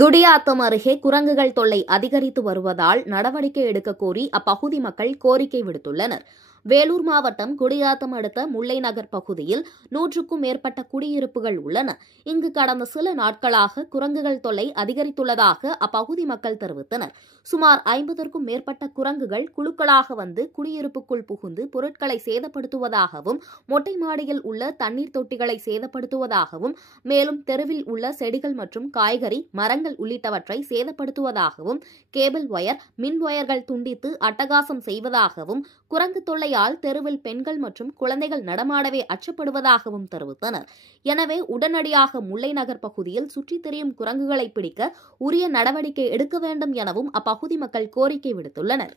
குடியாத்தம் அருகே குரங்குகள் தொல்லை அதிகரித்து வருவதால் நடவடிக்கை எடுக்க கோரி அப்பகுதி மக்கள் கோரிக்கை விடுத்துள்ளனர். வேலூர் மாவட்டம் குடியாத்தம் அடுத்த முல்லை நகர் பகுதியில் 100க்கும் மேற்பட்ட குடியிருப்புகள் உள்ளன. இங்கு கடந்த சில நாட்களாக குரங்குகள் தொல்லை அதிகரித்துள்ளதாக அப்பகுதி மக்கள் தெரிவித்தனர். சுமார் 50க்கும் மேற்பட்ட குரங்குகள் குழுக்களாக வந்து குடியிருப்புக்குள் புகுந்து பொருட்களை சேதப்படுத்துவதாகவும், மொட்டை மாடியில் உள்ள தண்ணீர் தொட்டிகளை சேதப்படுத்துவதாகவும், மேலும் தெருவில் உள்ள செடிகள் மற்றும் காய்கறி மரங்கள் உள்ளிட்டவற்றை சேதப்படுத்துவதாகவும், கேபிள் ஒயர், மின் ஒயர்கள் துண்டித்து அட்டகாசம் செய்வதாகவும், குரங்கு தொல்லையால் தெருவில் பெண்கள் மற்றும் குழந்தைகள் நடமாடவே அச்சப்படுவதாகவும் தெரிவித்தனர். எனவே உடனடியாக முல்லை நகர் பகுதியில் சுற்றித் திரியும் குரங்குகளை பிடிக்க உரிய நடவடிக்கை எடுக்க வேண்டும் எனவும் அப்பகுதி மக்கள் கோரிக்கை விடுத்துள்ளனர்.